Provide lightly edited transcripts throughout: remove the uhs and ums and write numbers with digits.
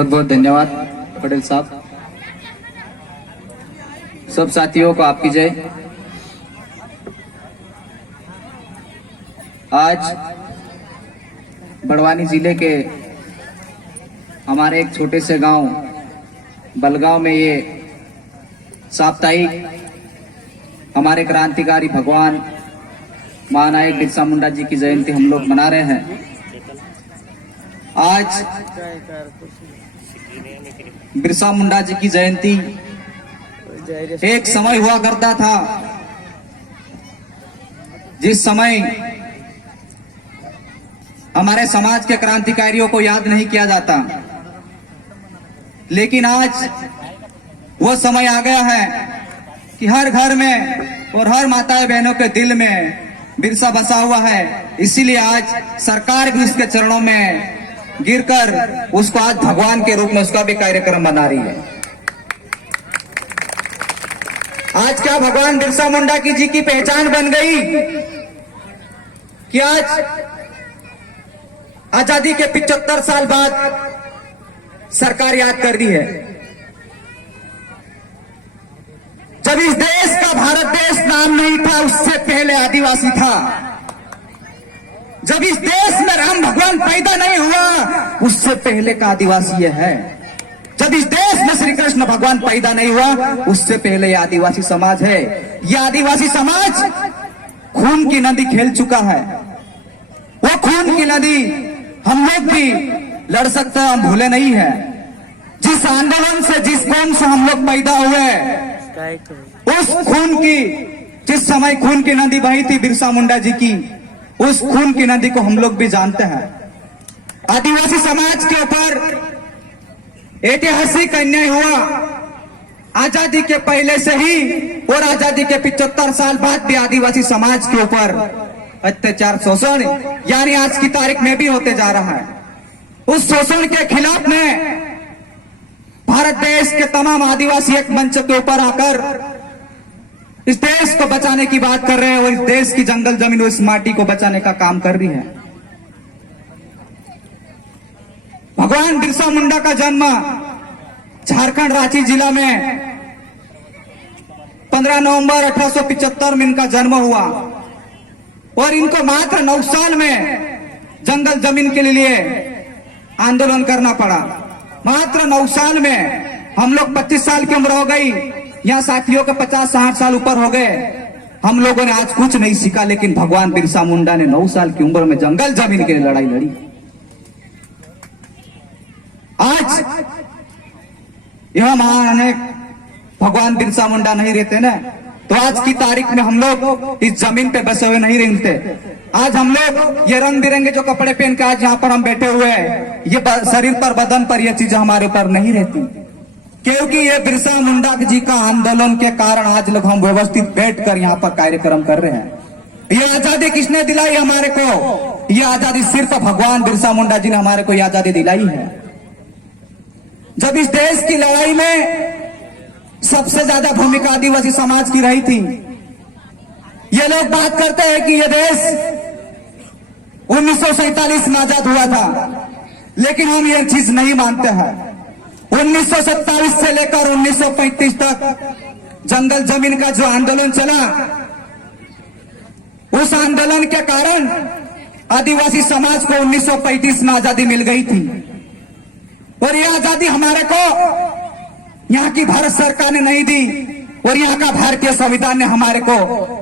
बहुत बहुत धन्यवाद पटेल साहब। सब साथियों को आपकी जय। आज बड़वानी जिले के हमारे एक छोटे से गांव बलगांव में ये साप्ताहिक हमारे क्रांतिकारी भगवान महानायक बिरसा मुंडा जी की जयंती हम लोग मना रहे हैं। आज बिरसा मुंडा जी की जयंती एक समय हुआ करता था जिस समय हमारे समाज के क्रांतिकारियों को याद नहीं किया जाता, लेकिन आज वो समय आ गया है कि हर घर में और हर माताएं बहनों के दिल में बिरसा बसा हुआ है। इसीलिए आज सरकार भी उसके चरणों में गिरकर उसको आज भगवान के रूप में उसका भी कार्यक्रम बना रही है। आज क्या भगवान बिरसा मुंडा की जी की पहचान बन गई कि आज आजादी के 75 साल बाद सरकार याद कर रही है। जब इस देश का भारत देश नाम नहीं था, उससे पहले आदिवासी था। जब इस देश में राम भगवान पैदा नहीं हुआ, उससे पहले का आदिवासी यह है। जब इस देश में श्री कृष्ण भगवान पैदा नहीं हुआ, उससे पहले यह आदिवासी समाज है। यह आदिवासी समाज खून की नदी खेल चुका है। वो खून की नदी हम लोग भी लड़ सकते हैं, हम भूले नहीं है। जिस आंदोलन से, जिस कौम से हम लोग पैदा हुए, उस खून की, जिस समय खून की नदी बही थी बिरसा मुंडा जी की, उस खून की नदी को हम लोग भी जानते हैं। आदिवासी समाज के ऊपर ऐतिहासिक अन्याय हुआ। आजादी के पहले से ही और आजादी के 75 साल बाद भी आदिवासी समाज के ऊपर अत्याचार, शोषण यानी आज की तारीख में भी होते जा रहा है। उस शोषण के खिलाफ में भारत देश के तमाम आदिवासी एक मंच के ऊपर आकर इस देश को बचाने की बात कर रहे हैं और इस देश की जंगल जमीन, इस माटी को बचाने का काम कर रही है। भगवान बिरसा मुंडा का जन्म झारखंड रांची जिला में 15 नवंबर 1875 में इनका जन्म हुआ और इनको मात्र 9 साल में जंगल जमीन के लिए आंदोलन करना पड़ा। मात्र 9 साल में हम लोग 25 साल की उम्र हो गई, यहाँ साथियों के 50-60 साल ऊपर हो गए। हम लोगों ने आज कुछ नहीं सीखा, लेकिन भगवान बिरसा मुंडा ने 9 साल की उम्र में जंगल जमीन के लिए लड़ाई लड़ी। आज यह महान भगवान बिरसा मुंडा नहीं रहते ना, तो आज की तारीख में हम लोग इस जमीन पे बसे हुए नहीं रहते। आज हम लोग ये रंग बिरंगे जो कपड़े पहन के आज यहाँ पर हम बैठे हुए हैं, ये शरीर पर, बदन पर ये चीजें हमारे ऊपर नहीं रहती, क्योंकि ये बिरसा मुंडा जी का आंदोलन के कारण आज लोग हम व्यवस्थित बैठकर यहाँ पर कार्यक्रम कर रहे हैं। ये आजादी किसने दिलाई हमारे को? ये आजादी सिर्फ भगवान बिरसा मुंडा जी ने हमारे को ये आजादी दिलाई है। जब इस देश की लड़ाई में सबसे ज्यादा भूमिका आदिवासी समाज की रही थी। ये लोग बात करते हैं कि यह देश 1947 में आजाद हुआ था, लेकिन हम ये चीज नहीं मानते हैं। 1927 से लेकर 1935 तक जंगल जमीन का जो आंदोलन चला, उस आंदोलन के कारण आदिवासी समाज को 1935 में आजादी मिल गई थी। और यह आजादी हमारे को यहाँ की भारत सरकार ने नहीं दी और यहाँ का भारतीय संविधान ने हमारे को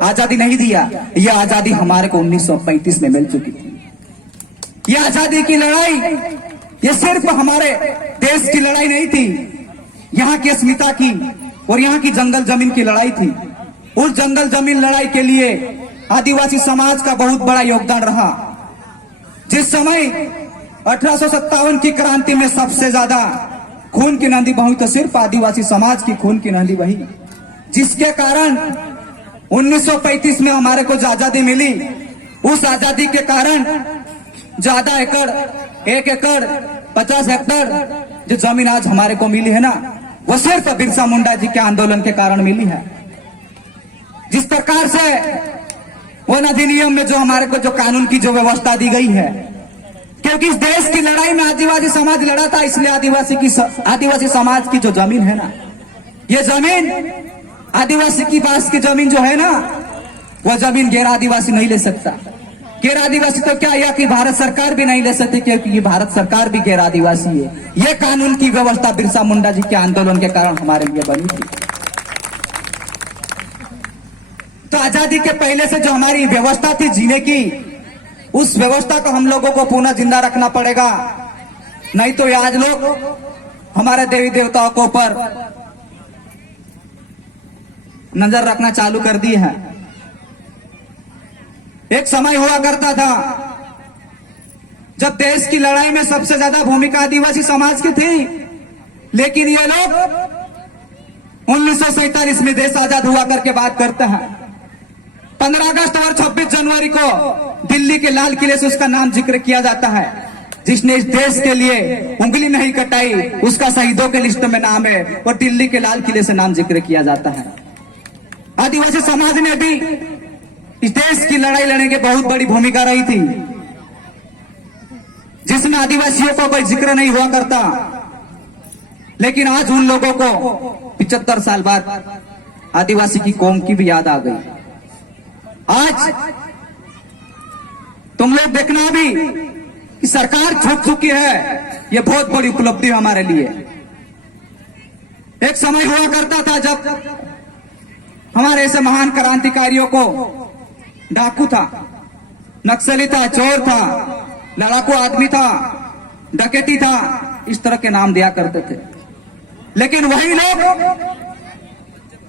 आजादी नहीं दिया। यह आजादी हमारे को 1935 में मिल चुकी थी। यह आजादी की लड़ाई ये सिर्फ हमारे देश की लड़ाई नहीं थी, यहाँ की अस्मिता की और यहाँ की जंगल जमीन की लड़ाई थी। उस जंगल जमीन लड़ाई के लिए आदिवासी समाज का बहुत बड़ा योगदान रहा। जिस समय 1857 की क्रांति में सबसे ज्यादा खून की नदी बही, तो सिर्फ आदिवासी समाज की खून की नदी बही, जिसके कारण 1935 में हमारे को जो आजादी मिली, उस आजादी के कारण ज्यादा एकड़, 1 एकड़ 50 हेक्टेयर जो जमीन आज हमारे को मिली है ना, वो सिर्फ बिरसा मुंडा जी के आंदोलन के कारण मिली है। जिस प्रकार से वो अधिनियम में जो हमारे को जो कानून की जो व्यवस्था दी गई है क्योंकि इस देश की लड़ाई में आदिवासी समाज लड़ा था, इसलिए आदिवासी समाज की जो जमीन है ना, ये जमीन आदिवासी की पास की जमीन जो है ना, वह जमीन गैर आदिवासी नहीं ले सकता। गैर आदिवासी तो क्या, यह कि भारत सरकार भी नहीं ले सकती, क्योंकि ये भारत सरकार भी गैर आदिवासी है। यह कानून की व्यवस्था बिरसा मुंडा जी के आंदोलन के कारण हमारे लिए बनी थी। तो आजादी के पहले से जो हमारी व्यवस्था थी जीने की, उस व्यवस्था को हम लोगों को पुनः जिंदा रखना पड़ेगा। नहीं तो आज लोग हमारे देवी देवताओं के ऊपर नजर रखना चालू कर दी है। एक समय हुआ करता था जब देश की लड़ाई में सबसे ज्यादा भूमिका आदिवासी समाज की थी, लेकिन ये लोग 1947 में देश आजाद हुआ करके बात करते हैं। 15 अगस्त और 26 जनवरी को दिल्ली के लाल किले से उसका नाम जिक्र किया जाता है। जिसने इस देश के लिए उंगली नहीं कटाई, उसका शहीदों के लिस्ट में नाम है, और दिल्ली के लाल किले से नाम जिक्र किया जाता है। आदिवासी समाज ने भी इस देश की लड़ाई लड़ने की बहुत बड़ी भूमिका रही थी, जिसमें आदिवासियों को कोई जिक्र नहीं हुआ करता। लेकिन आज उन लोगों को 75 साल बाद आदिवासी की कौम की भी याद आ गई। आज तुम लोग देखना भी कि सरकार झुक चुकी है, यह बहुत बड़ी उपलब्धि है हमारे लिए। एक समय हुआ करता था जब हमारे ऐसे महान क्रांतिकारियों को डाकू था, नक्सली था, चोर था, लड़ाकू आदमी था, डकैती था, इस तरह के नाम दिया करते थे। लेकिन वही लोग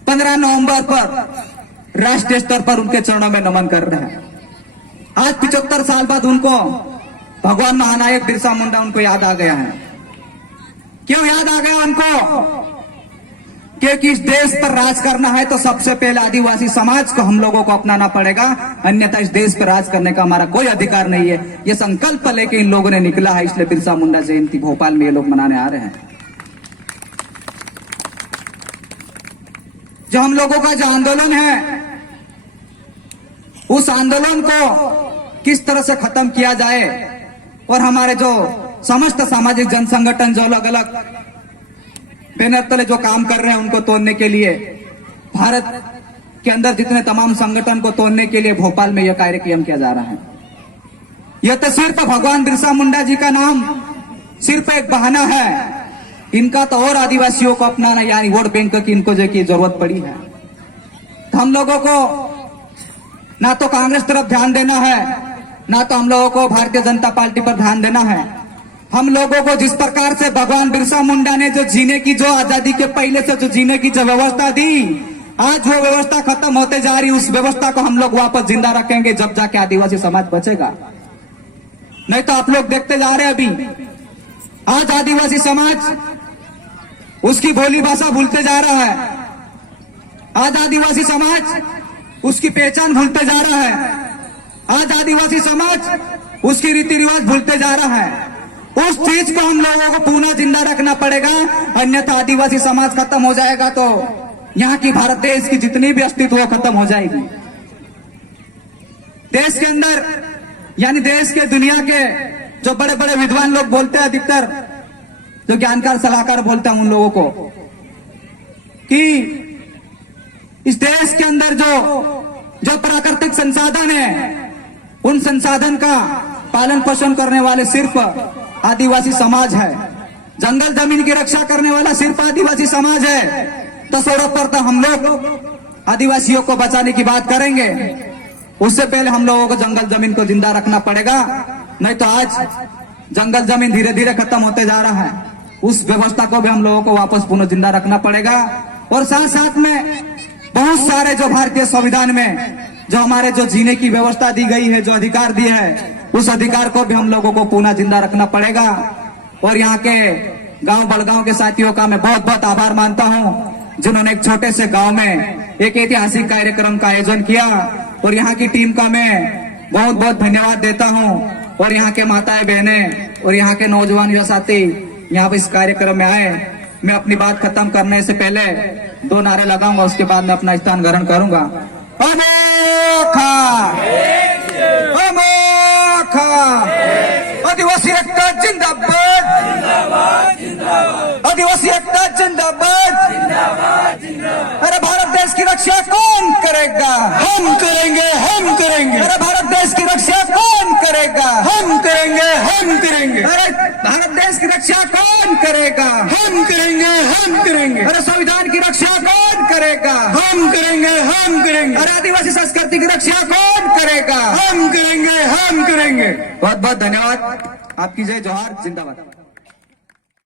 15 नवंबर पर राष्ट्रीय स्तर पर उनके चरणों में नमन कर रहे हैं। आज 75 साल बाद उनको भगवान महानायक बिरसा मुंडा उनको याद आ गया है। क्यों याद आ गया उनको? क्योंकि इस देश पर राज करना है तो सबसे पहले आदिवासी समाज को हम लोगों को अपनाना पड़ेगा, अन्यथा इस देश पर राज करने का हमारा कोई अधिकार नहीं है। ये संकल्प लेके इन लोगों ने निकला है, इसलिए बिरसा मुंडा जयंती भोपाल में ये लोग मनाने आ रहे हैं। जो हम लोगों का जो आंदोलन है, उस आंदोलन को किस तरह से खत्म किया जाए, और हमारे जो समस्त सामाजिक जन संगठन जो अलग अलग बैनर तले जो काम कर रहे हैं, उनको तोड़ने के लिए, भारत के अंदर जितने तमाम संगठन को तोड़ने के लिए भोपाल में यह कार्यक्रम किया जा रहा है। यह तो सिर्फ भगवान बिरसा मुंडा जी का नाम सिर्फ एक बहाना है, इनका तो और आदिवासियों को अपनाना, यानी वोट बैंक की इनको जो की जरूरत पड़ी है। तो हम लोगों को ना तो कांग्रेस तरफ ध्यान देना है, ना तो हम लोगों को भारतीय जनता पार्टी पर ध्यान देना है। हम लोगों को जिस प्रकार से भगवान बिरसा मुंडा ने जो जीने की, जो आजादी के पहले से जो जीने की जो व्यवस्था दी, आज वो व्यवस्था खत्म होते जा रही, उस व्यवस्था को हम लोग वापस जिंदा रखेंगे, जब जाके आदिवासी समाज बचेगा। नहीं तो आप लोग देखते जा रहे हैं अभी आज आदिवासी समाज उसकी बोली भाषा भूलते जा रहा है। आज आदिवासी समाज उसकी पहचान भूलते जा रहा है। आज आदिवासी समाज उसकी रीति रिवाज भूलते जा रहा है। उस चीज को हम लोगों को पुनः जिंदा रखना पड़ेगा, अन्यथा आदिवासी समाज खत्म हो जाएगा तो यहाँ की भारत देश की जितनी भी अस्तित्व खत्म हो जाएगी। देश के अंदर यानी देश के, दुनिया के जो बड़े बड़े विद्वान लोग बोलते हैं, अधिकतर जो ज्ञानकार सलाहकार बोलते हैं उन लोगों को, कि इस देश के अंदर जो प्राकृतिक संसाधन है, उन संसाधन का पालन पोषण करने वाले सिर्फ आदिवासी समाज है। जंगल जमीन की रक्षा करने वाला सिर्फ आदिवासी समाज है। तो सड़क पर तो हम लोग आदिवासियों को बचाने की बात करेंगे, उससे पहले हम लोगों को जंगल जमीन को जिंदा रखना पड़ेगा। नहीं तो आज जंगल जमीन धीरे धीरे खत्म होते जा रहा है, उस व्यवस्था को भी हम लोगों को वापस पुनः जिंदा रखना पड़ेगा। और साथ साथ में बहुत सारे जो भारतीय संविधान में जो हमारे जो जीने की व्यवस्था दी गई है, जो अधिकार दिए है, उस अधिकार को भी हम लोगों को पुनः जिंदा रखना पड़ेगा। और यहाँ के गांव बड़गांव के साथियों का मैं बहुत बहुत आभार मानता हूँ, जिन्होंने एक छोटे से गांव में एक ऐतिहासिक कार्यक्रम का आयोजन किया। और यहाँ की टीम का मैं बहुत बहुत धन्यवाद देता हूँ। और यहाँ के माताएं बहनें और यहाँ के नौजवान युवा साथी यहाँ पर इस कार्यक्रम में आए। मैं अपनी बात खत्म करने से पहले 2 नारे लगाऊंगा, उसके बाद मैं अपना स्थान ग्रहण करूंगा। अनोखा, अनोखा आदिवासी करेगा? हम करेंगे, हम करेंगे, अरे भारत देश की रक्षा कौन करेगा? हम करेंगे, हम करेंगे, अरे भारत देश की रक्षा कौन करेगा? हम करेंगे, हम करेंगे, अरे संविधान की रक्षा कौन करेगा? हम करेंगे, हम करेंगे, अरे आदिवासी संस्कृति की रक्षा कौन करेगा? हम करेंगे, हम करेंगे। बहुत बहुत धन्यवाद। आपकी जय जोहार, जिंदाबाद।